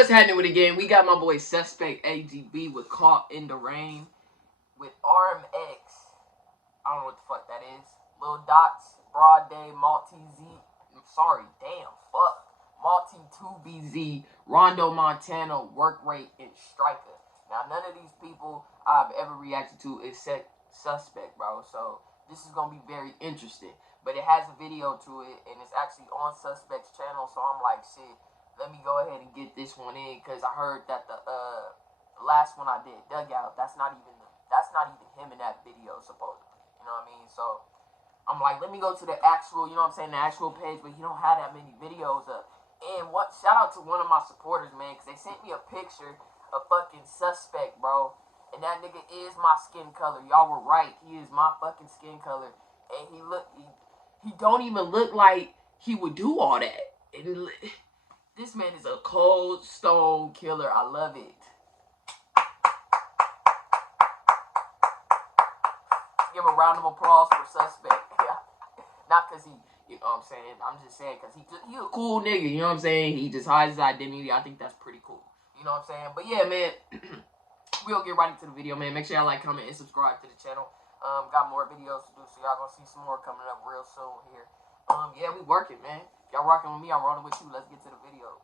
What's happening with it again? We got my boy Suspect AGB with Caught in the Rain with RMX. I don't know what the fuck that is. Lil Dotz, Broadday, Malty, Malty 2BZ, Rondo, Montana, Workrate, and Strika. Now, none of these people I've ever reacted to except Suspect, bro. So, this is going to be very interesting. But it has a video to it, and it's actually on Suspect's channel, so I'm like, shit, let me go ahead and get this one in, because I heard that the last one I did, Dugout, that's not even him in that video, supposedly. You know what I mean? So, I'm like, let me go to the actual, you know what I'm saying, the actual page, but he don't have that many videos up. And shout out to one of my supporters, man, because they sent me a picture of fucking Suspect, bro. And that nigga is my skin color. Y'all were right. He is my fucking skin color. And he don't even look like he would do all that. And this man is a cold stone killer. I love it. Give a round of applause for Suspect. Not because he, you know what I'm saying? I'm just saying because he a cool nigga, you know what I'm saying? He just hides his identity. I think that's pretty cool. You know what I'm saying? But yeah, man, we'll get right into the video, man. Make sure y'all like, comment, and subscribe to the channel. Got more videos to do, so y'all gonna see some more coming up real soon here. Yeah, we working, man. Y'all rocking with me, I'm rolling with you. Let's get to the video.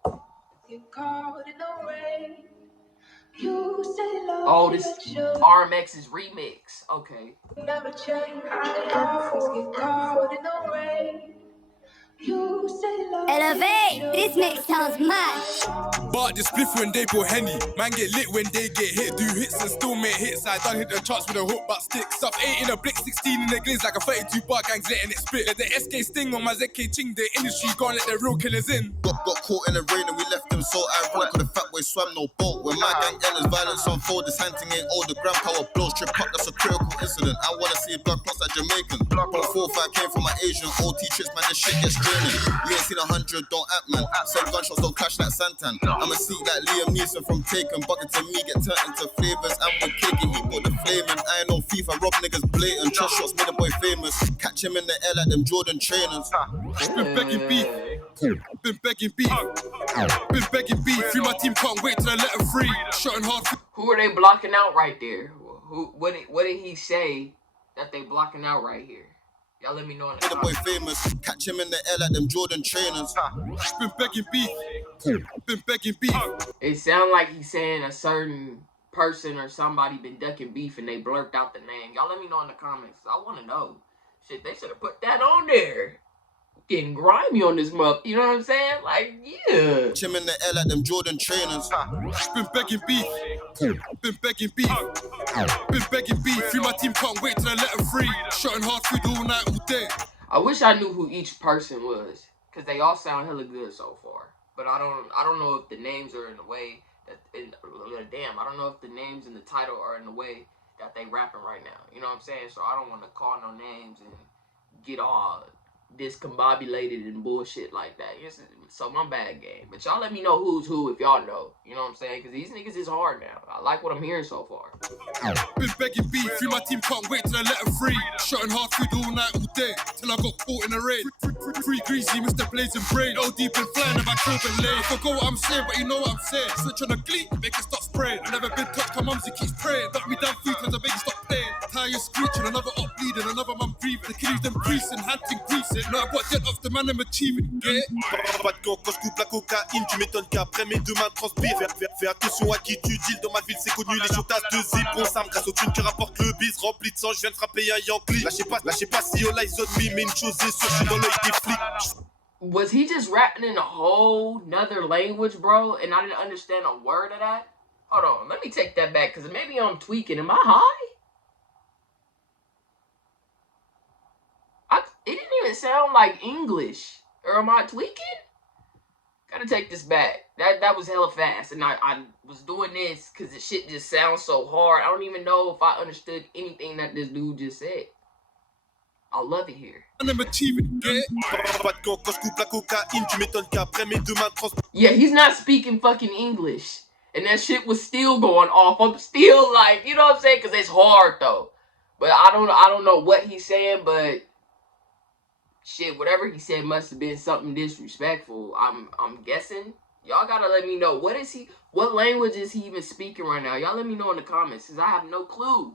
Oh, this RMX's remix. Okay. Elevate, this mix sounds mad. But the spliff when they go henny. Man get lit when they get hit. Do hits and still make hits. I done hit the charts with a hook but sticks. Up 8 in a blick, 16 in the glaze like a 32 bar gangs letting it split. Let the SK sting on my ZK ching. The industry gone let the real killers in. Got caught in the rain and we left them so ironic. With the fat boy swam no boat. When my gang enters violence unfold. This hunting ain't old. The grand power blows. Trip up, that's a critical incident. I wanna see blood clots like Jamaican. Bro, 4-5 came from my Asian OT trips, man, this shit gets draining. You ain't seen 100, don't act, man. Send gunshots, don't clash like Santan. I'ma see like Liam Neeson from Taken. Bucket to me, get turned into flavors. And we're caking, he put the flame in. I ain't no thief, I rob niggas blatant. Trust shots made the boy famous. Catch him in the air like them Jordan trainers. Been begging beef. Been begging beef. Been begging beef. Free my team, can't wait till I let him free. Shot and hard. Who are they blocking out right there? What did he say that they blocking out right here? Y'all let me know in the comments. Boy famous. Catch him in the air like them Jordan trainers. Been begging beef. Been begging beef. It sounds like he's saying a certain person or somebody been ducking beef and they blurted out the name. Y'all let me know in the comments. I want to know. Shit, they should have put that on there. Getting grimy on this month, you know what I'm saying? Like, yeah. Catch him in the air like them Jordan trainers. Been begging beef. Been begging beef. Been begging beef. Free my team, can't wait till I let him free. Shotting hard food all night, all day. I wish I knew who each person was, cause they all sound hella good so far. But I don't know if the names are in the way that. I don't know if the names in the title are in the way that they rapping right now. You know what I'm saying? So I don't want to call no names and get all discombobulated and bullshit like that. So my bad game. But y'all let me know who's who if y'all know. You know what I'm saying? Because these niggas is hard now. I like what I'm hearing so far. Been begging beef. Free my team, can't wait till I let him free. Shotting hard food all night, all day. Till I got caught in the rain. Free greasy, Mr. Blazing Brain. All deep and flying in my Corbin lane. Forgot what I'm saying, but you know what I'm saying. Switch on a glee, make it stop spraying. I never been touched, my mumsy keeps praying. Knock me down 3 times, I beg you stop playing. Tires screeching, another up bleeding, another mum breathing. The kiddies them creasing, hunting greasing. No, I got dead off the man I'm achieving. Get it? Pas de gants quand je coupe la cocaïne. Tu m'étonnes qu'après mes deux mains transpirent. Fais attention à qui tu deals. Dans ma ville c'est connu, les shotas de zip. On s'arme grâce au thune qui rapporte le bis. Rempli de sang, je viens de frapper un Yankee. Lâchez pas si all eyes on me. Mais une chose est sûre, je suis dans l'œil des flics. Was he just rapping in a whole nother language, bro? And I didn't understand a word of that? Hold on, let me take that back, because maybe I'm tweaking. Am I high? It didn't even sound like English. Or am I tweaking? Gotta take this back. That was hella fast. And I was doing this because the shit just sounds so hard. I don't even know if I understood anything that this dude just said. I love it here. Yeah, he's not speaking fucking English. And that shit was still going off. I'm still like, you know what I'm saying? Because it's hard though. But I don't know what he's saying, but shit, whatever he said must have been something disrespectful. I'm guessing. Y'all gotta let me know. What language is he even speaking right now? Y'all let me know in the comments, cause I have no clue.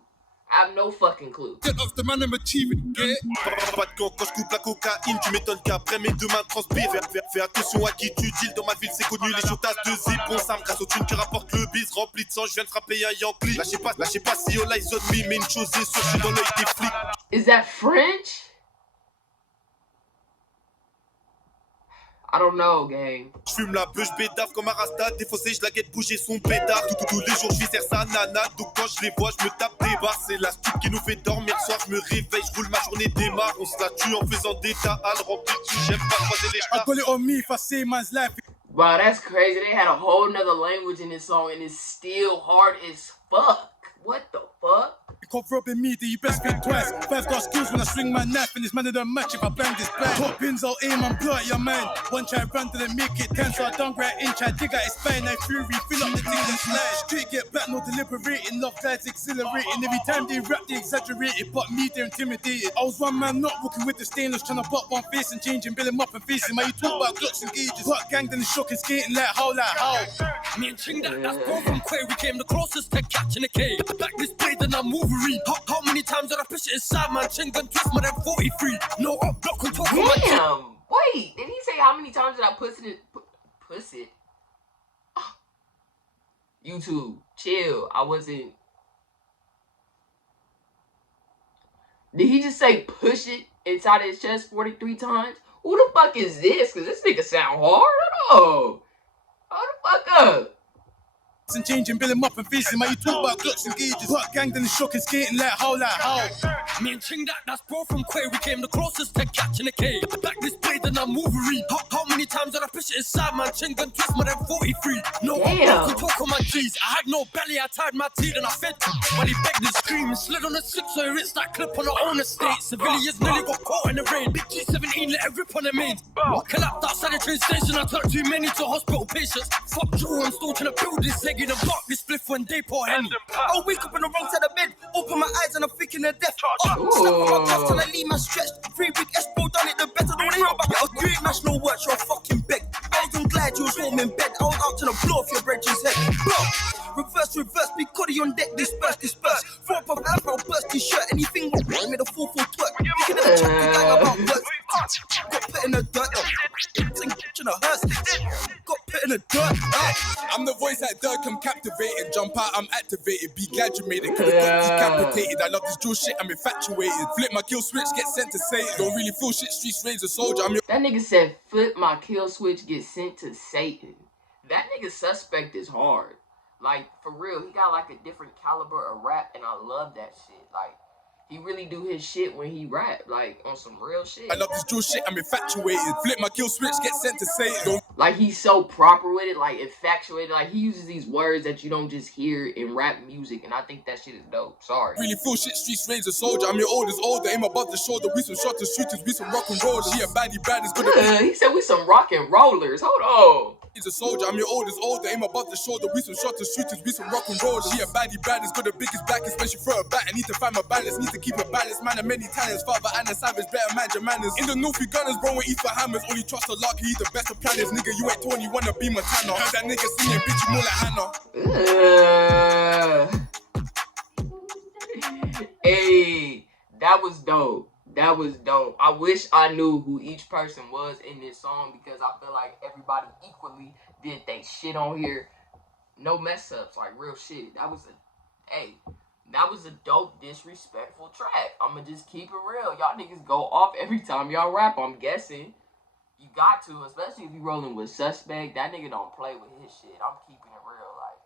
I have no fucking clue. Get off the man, I'm achieving, get it? Pas de camp quand je coupe la cocaïne, tu m'étonnes qu'après mes deux mains transpirent. Fais attention à qui tu deals, dans ma ville c'est connu, les shooters de zip. On s'arme grâce aux thunes qui rapportent le bise, rempli de sang, je viens de frapper un Yankee. Lâchez pas si all eyes on me, mais une chose est sûre, je suis dans l'œil des flics. Is that French? I don't know, gang. Je fume la beuh, je bédave comme un rasta, défaussé, je la guette bouger son pétard. Tous les jours, je vis sur sa nana, donc quand je les vois, je me tape des barres. C'est la stup qui nous fait dormir, soir, je me réveille, je roule, ma journée démarre. On se la tue en faisant des taals remplis de j'aime pas croiser les I got it on me if I say man's life. Wow, that's crazy. They had a whole nother language in this song, and it's still hard as fuck. What the fuck? You can't robbing me, do you best think twice. Five got skills when I swing my knife, and this man don't match if I bang this bang. Top pins, I'll aim and blow at your man. One try run, didn't make it 10, so I done right in, try dig at his spine. I fury, fill up the thing and slide. Straight get back, no deliberating. Love guys exhilarating. Every time they rap, they exaggerated, but me, they're intimidated. I was one man, not walking with the stainless, trying to butt one face and change and build him up and face him. How you talk about Glocks and gauges? But gang, then the shock and skating like how, like how. Me and Ching, that's bro from Quay. We came the closest to catching a K. Back this blade and I'm Wolverine. How many times did I push it inside, man? Ching gun twist more than 43. No up, block control. Damn. Wait, did he say how many times did I push it? Push it? YouTube, chill. I wasn't. Did he just say push it inside his chest 43 times? Who the fuck is this? Cause this nigga sound hard. Oh, hold the fuck up. And change and build him up and face him. How you talk about Glocks and gauges? But gang, then the shock and skating like how, like how. Me and Ching, that's bro from Quay. We came the closest to catching a K. Back this blade and I'm Wolverine. How many times did I push it inside, man? Ching gun twist more than 43. No up, block control on my G's. I had no belly, I tied my teeth and I fed. While he begged and screamed, slid on the 6 so he rinsed that clip on our own estate. Civilians nearly got caught in the rain. Big G17 let it rip on the mains. I collapsed outside the train station. I turned too many to hospital patients. Fuck Drew, I'm still trying to build this egg in the block. This spliff when they pour Henny. I wake up on the wrong side of bed, open my eyes and I'm thinking of death. Step on my cuffs and I leave my stretched. 3 week Espo done it the better. Don't hear about it. I was doing national work, you're a fucking beg. I was glad you was home in bed. I was out to the blow off your bridge's head. Blow. Reverse, big coddy on deck, disperse. Throw up a afro, burst his shirt. Anything wrong with a full twerk. Thinking of the chat we gang about words. Got put in the dirt. Got put in the dirt. I'm the voice that dirt, come captivated. Jump out, I'm activated. Be glad you made it. Could've got decapitated. I love this drill shit, I'm infatuated. Flip my kill switch, get sent to Satan. Don't really feel shit, streets raise a soldier. I'm your. That nigga said, flip my kill switch, get sent to Satan. That nigga suspect is hard. Like, for real, he got like a different caliber of rap, and I love that shit. Like, he really do his shit when he rap, like, on some real shit. I love this drill shit, I'm infatuated. Flip my kill switch, get sent to Satan. Like, he's so proper with it, like, infatuated. Like, he uses these words that you don't just hear in rap music, and I think that shit is dope. Sorry. Really feel shit, streets raise a soldier. I'm your oldest older, aim above the shoulder. We some shotters, shooters, we some rock and rollers. She a baddie, it's gonna be. He said we some rock and rollers. Hold on. He's a soldier, I'm your oldest older, aim above the shoulder. We some shotters, shooters, we some rock and rollers. She a baddie, got the biggest backers. When she throw a bat, I need to find my balance, need to keep it balanced. Man of many talents, father and a savage, better manage your manners. In the north, we gunners, bro, we eat for hammers. Only trust a luck, he the best of planners. Nigga, you ain't torn, you wanna be Montana. Heard that nigga singing, bitch, you more like Hannah. Hey, that was dope. That was dope. I wish I knew who each person was in this song, because I feel like everybody equally did they shit on here. No mess ups, like real shit. That was a dope, disrespectful track. I'ma just keep it real. Y'all niggas go off every time y'all rap, I'm guessing. You got to, especially if you rolling with Suspect. That nigga don't play with his shit. I'm keeping it real. Like,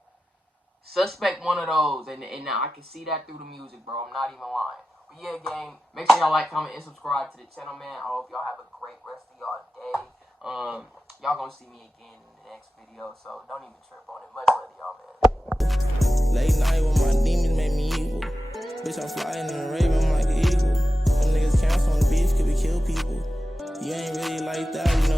Suspect one of those, and now I can see that through the music, bro. I'm not even lying. But yeah, gang, make sure y'all like, comment, and subscribe to the channel, man. I hope y'all have a great rest of y'all day. Y'all gonna see me again in the next video, so don't even trip on it. Much love to y'all, man. Late night when my demons made me evil. Bitch, I'm flying in a raven, I'm like an eagle. Them niggas cancel on the beef, could we kill people? You ain't really like that, you know.